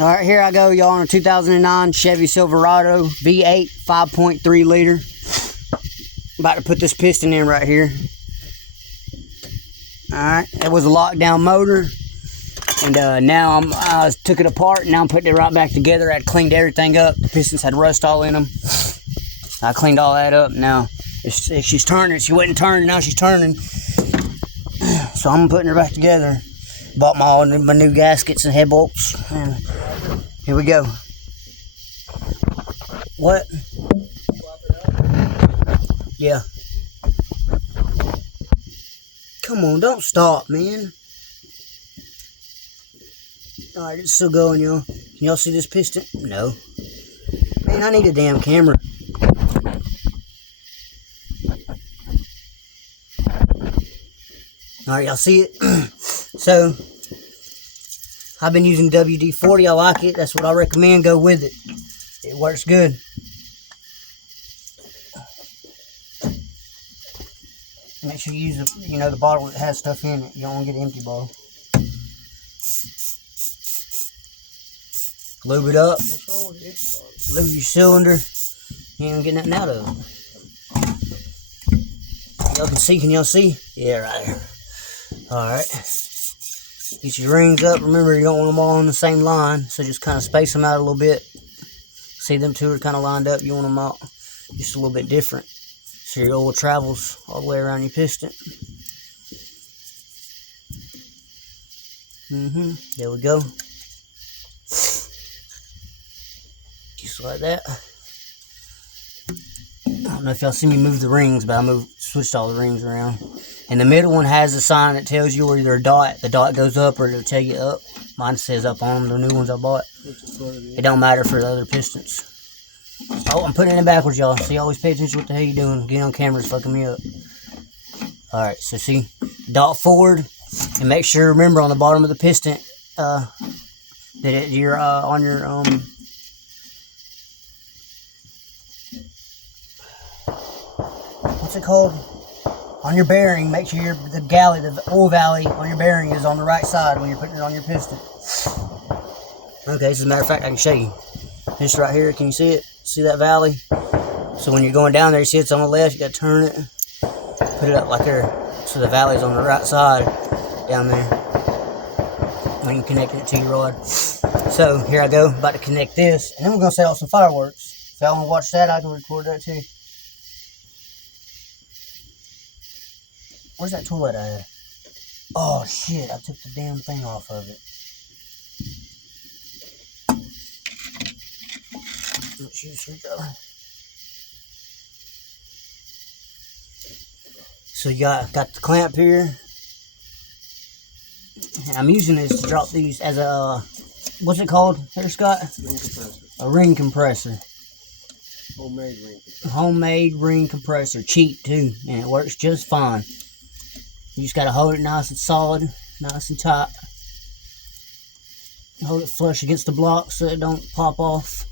All right, here I go, y'all, on a 2009 Chevy Silverado V8 5.3 liter. About to put this piston in right here. All right, that was a lockdown motor, and now I took it apart. And now I'm putting it right back together. I cleaned everything up. The pistons had rust all in them. I cleaned all that up. Now if she's turning, she wasn't turning. Now she's turning. So I'm putting her back together. Bought my new gaskets and head bolts, and here we go. What? Yeah. Come on, don't stop, man. Alright, it's still going, y'all. Can y'all see this piston? No. Man, I need a damn camera. Alright, y'all see it? So, I've been using WD-40. I like it. That's what I recommend. Go with it. It works good. Make sure you use the bottle that has stuff in it. You don't want to get an empty bottle. Lube it up. Lube your cylinder. You ain't gonna get nothing out of it. Y'all can see. Can y'all see? Yeah, right here. Alright. Get your rings up. Remember, you don't want them all on the same line, so just kind of space them out a little bit. See, them two are kind of lined up. You want them out just a little bit different, so your oil travels all the way around your piston. There we go. Just like that. I don't know if y'all see me move the rings, but I switched all the rings around. And the middle one has a sign that tells you either a dot. The dot goes up, or it'll tell you up. Mine says up on them, the new ones I bought. It don't matter for the other pistons. Oh, I'm putting it in backwards, y'all. So you always pay attention to what the hell you're doing. Getting on camera is fucking me up. Alright, so see, dot forward. And make sure, remember, on the bottom of the piston, that you're on your, what's it called? On your bearing, make sure the oil valley on your bearing is on the right side when you're putting it on your piston. Okay, so as a matter of fact, I can show you. This right here, can you see it? See that valley? So when you're going down there, you see it's on the left, you gotta turn it, put it up like there. So the valley's on the right side down there. When you're connecting it to your rod. So here I go, about to connect this, and then we're gonna set off some fireworks. If y'all wanna watch that, I can record that too. Where's that tool at I had? Oh shit, I took the damn thing off of it. Let's use a screwdriver. So you got the clamp here. And I'm using this to drop these as a, what's it called there, Scott? Ring compressor. A ring compressor. Homemade ring compressor. Homemade ring compressor. Cheap too, and it works just fine. You just gotta hold it nice and solid, nice and tight. Hold it flush against the block so it don't pop off.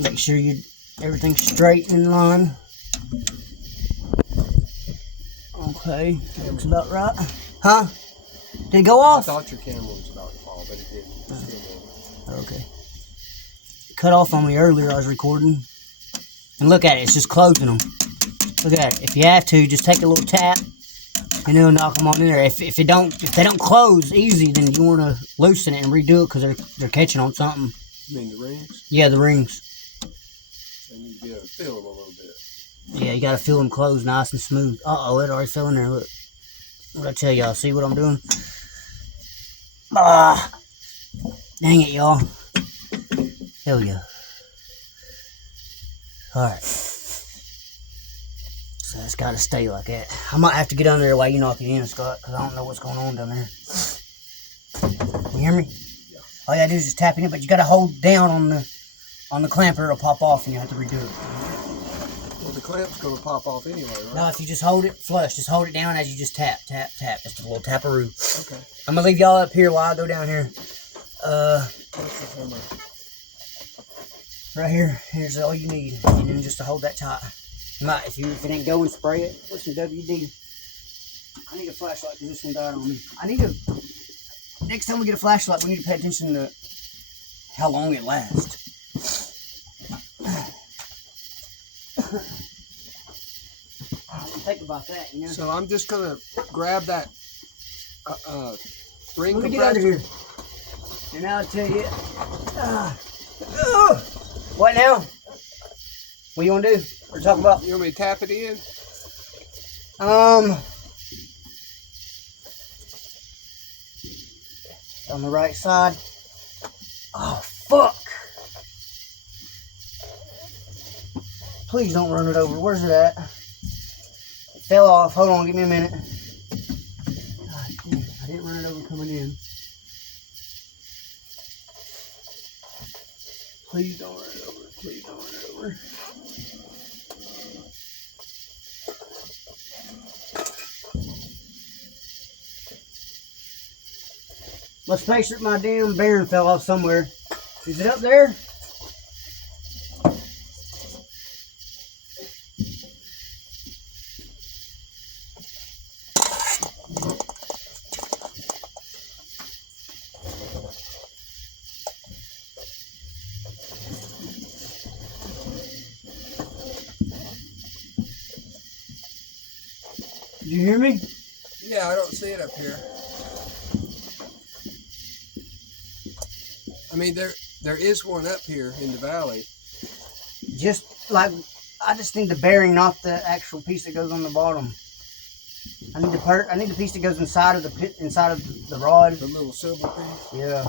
Make sure everything's straight in line. Okay, that looks about right. Huh? Did it go off? I thought your camera was about to fall, but it didn't. Okay. It cut off on me earlier. I was recording. And look at it. It's just closing them. Look at it. If you have to, just take a little tap, and it'll knock them on in there. If they don't close easy, then you want to loosen it and redo it because they're catching on something. You mean the rings? Yeah, the rings. And you get to feel them a little bit. Yeah, you gotta feel them close nice and smooth. Uh-oh, it already fell in there. Look. What'd I tell y'all? See what I'm doing? Ah! Dang it, y'all. There we go. Alright. So it's gotta stay like that. I might have to get under there while you knock it in, Scott, because I don't know what's going on down there. You hear me? Yeah. All you gotta do is just tap in it, but you gotta hold down on the clamp or it'll pop off and you have to redo it. Well, the clamp's going to pop off anyway, right? No, if you just hold it flush, just hold it down as you just tap, tap, tap. Just a little taparoo. Okay. I'm going to leave y'all up here while I go down here. Right here. Here's all you need. And then just to hold that tight. You might, if it ain't going, spray it with some WD. I need a flashlight because this one died on me. I next time we get a flashlight, we need to pay attention to how long it lasts. Think about that, you know. So I'm just gonna grab that ring Let me compressor. get under here. And now I'll tell you. What now? What do you want to do? Or talk about? You want me to tap it in? On the right side. Oh, fuck. Please don't run it over. Where's it at? It fell off. Hold on, give me a minute. God damn, I didn't run it over coming in. Please don't run it over. Please don't run it over. Let's face it, my damn bearing fell off somewhere. Is it up there? Did you hear me? Yeah, I don't see it up here. I mean, there is one up here in the valley. Just like, I just need the bearing, not the actual piece that goes on the bottom. I need the piece that goes inside of the pit, inside of the rod. The little silver piece. Yeah.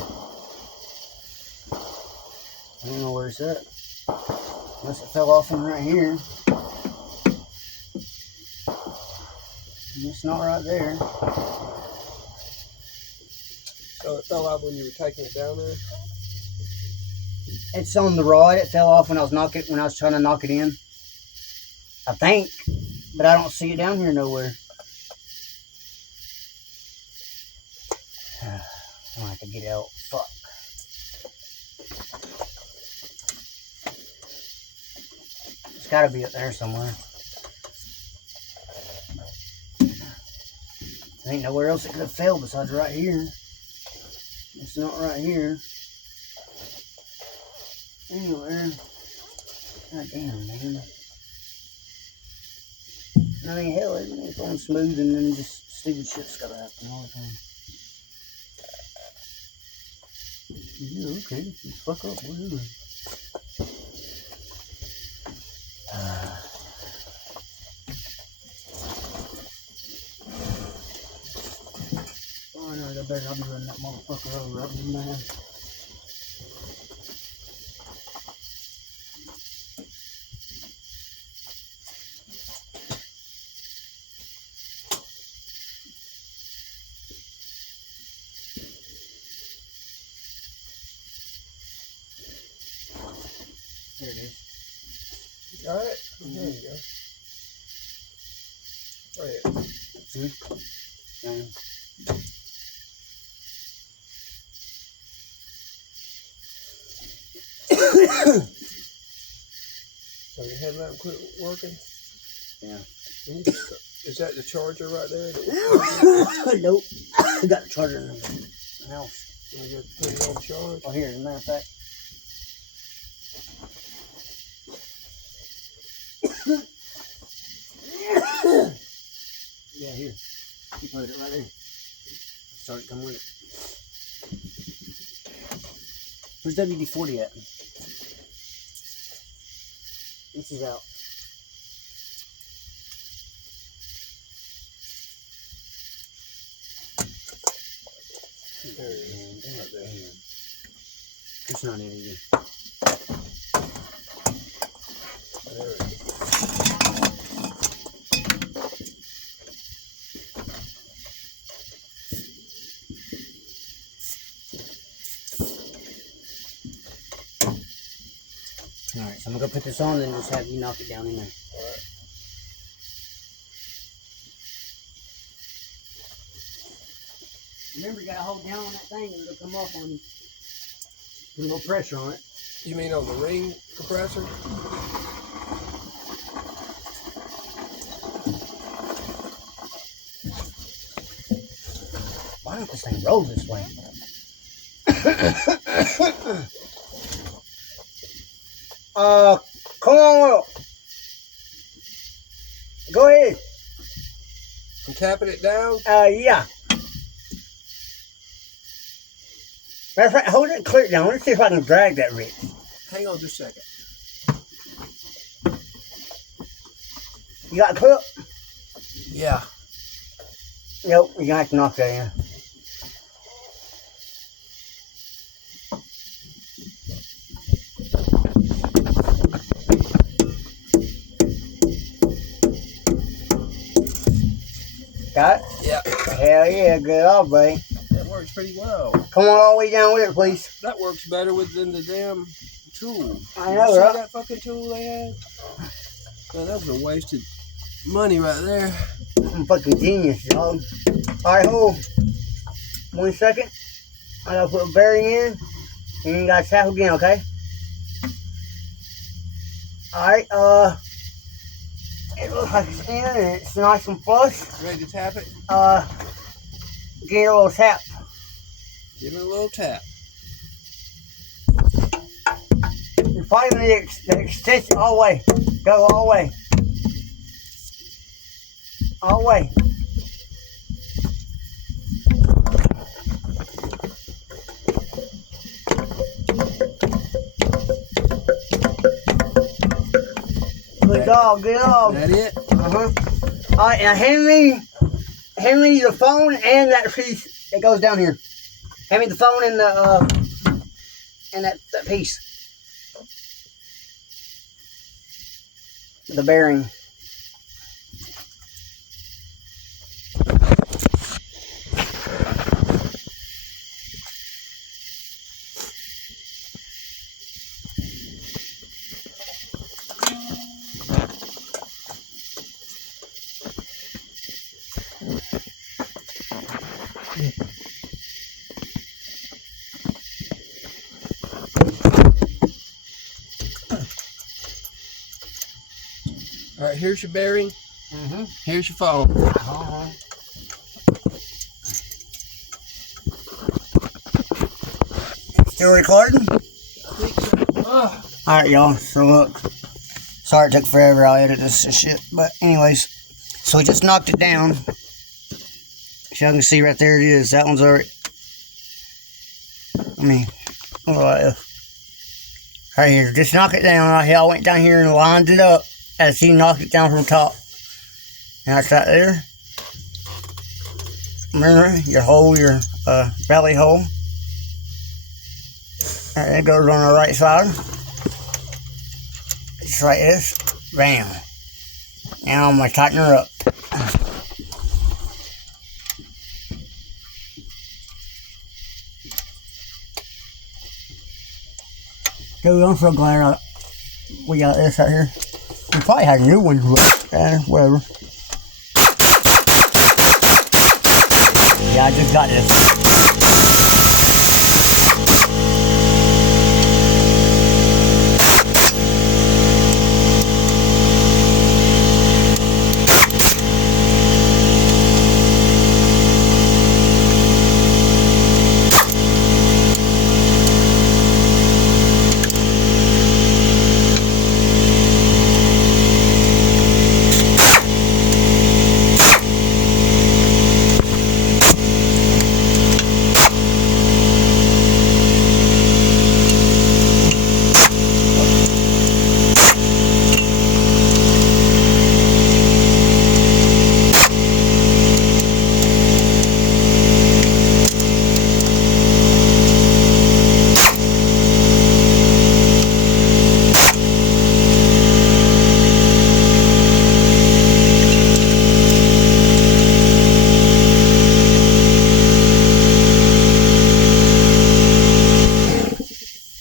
I don't know where it's at. Unless it fell off in right here. It's not right there. So it fell off when you were taking it down there? It's on the rod. It fell off when I was trying to knock it in. I think, but I don't see it down here nowhere. I'm gonna have to get out. Fuck. It's gotta be up there somewhere. There ain't nowhere else it could have fell besides right here. It's not right here. Anywhere. God damn, man. I mean, hell, it's going smooth and then just stupid shit's gotta happen all the time. Yeah, okay. Just fuck up, whatever. Oh, no, I better not be running that motherfucker over. I'll be mad. There it is. You got it? There you go. Right. See? So your headlamp quit working? Yeah. Is that the charger right there? Nope. We got the charger in the house. Let me just put it on charge. Oh, here, as a matter of fact. Yeah, here. You put it right there. Start it, come with it. Where's WD-40 at? This is out. There it is. Right there. It's not in either. There it is. Alright, so I'm gonna go put this on and just have you knock it down in there. Alright. Remember, you gotta hold down on that thing and it'll come off on you. Put a little pressure on it. You mean on the ring compressor? Why don't This thing rolls this way. Come on. Go ahead. I'm tapping it down. Yeah. Matter of fact, hold it clear down. Let's see if I can drag that Rick. Hang on just a second. You got a clip? Yeah. Nope, you're gonna have to knock that in. Got it? Yeah. Hell yeah, good job, buddy. That works pretty well. Come on all the way down with it, please. That works better than the damn tool. I know, you right? see that fucking tool they had? Man, that was a wasted money right there. I'm fucking genius, dog. Alright, hold. 1 second. I gotta put a bearing in. And you gotta tap again, okay? Alright, it looks like it's in and it's nice and flush. Ready to tap it? Give it a little tap. Give it a little tap. You're finding the extension all the way. Go all the way. All the way. Good dog, good dog. That it? Uh-huh. Alright, now hand me the phone and that piece that goes down here. Hand me the phone and the and that piece. The bearing. All right, here's your bearing. Mm-hmm. Here's your phone. Still recording? I think so. Alright, y'all. So look. Sorry it took forever. I'll edit this shit. But anyways. So we just knocked it down. As y'all can see right there it is. That one's already. Right here. Just knock it down right here. I went down here and lined it up as he knocked it down from the top. And that's right there. Remember your hole, your belly hole. And it goes on the right side. Just like this. Bam. Now I'm going to tighten her up. Dude, I'm so glad we got this out here. We probably had new ones, but whatever. Yeah, I just got this.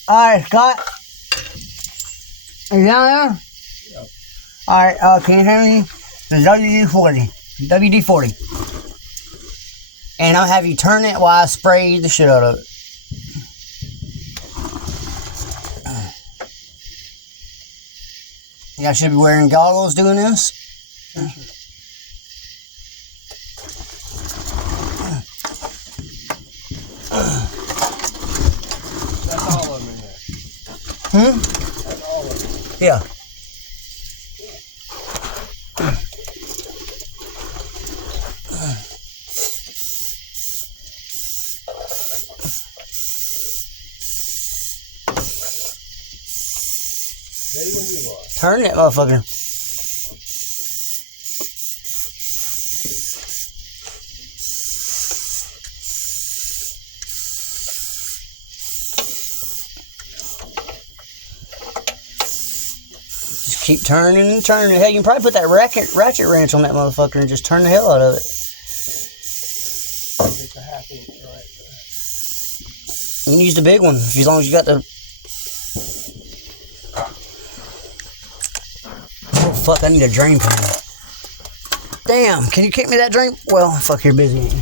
Alright, Scott. Are you down there? Yep. Alright, can you hear me? The WD-40. WD-40. And I'll have you turn it while I spray the shit out of it. You guys should be wearing goggles doing this. Hmm? That's all of it. Yeah. Ready when you are. Turn that motherfucker. Just keep turning and turning. Hell, you can probably put that ratchet wrench on that motherfucker and just turn the hell out of it. It's a half-inch right there. You can use the big one, as long as you got the... Oh, fuck, I need a drain pan. Damn, can you kick me that drain? Well, fuck, you're busy, ain't you?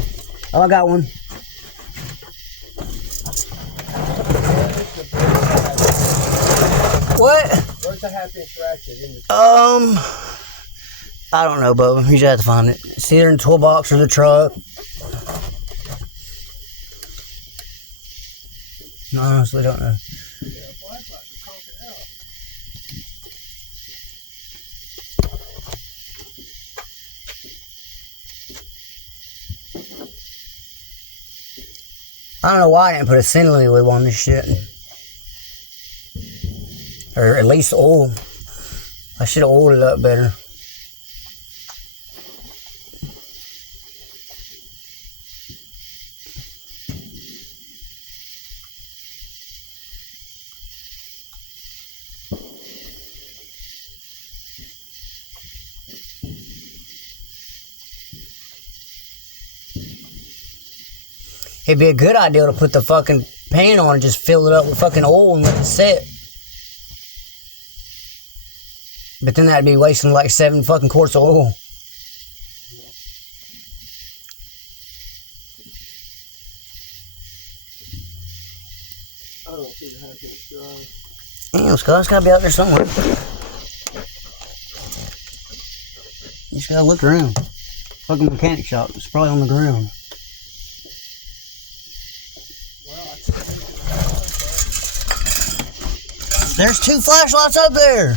Oh, I got one. What? Where's the half-inch ratchet in the... I don't know, Bubba. You just have to find it. It's either in the toolbox or the truck. I honestly don't know. Yeah, flashlights are conking out. I don't know why I didn't put a sinewy lube on this shit. Or at least oil. I should have oiled it up better. It'd be a good idea to put the fucking pan on and just fill it up with fucking oil and let it sit. But then that'd be wasting like 7 fucking quarts of oil. I don't see the half-inch drive. Damn, Scott, it's gotta be out there somewhere. You just gotta look around. Fucking mechanic shop. It's probably on the ground. There's 2 flashlights up there.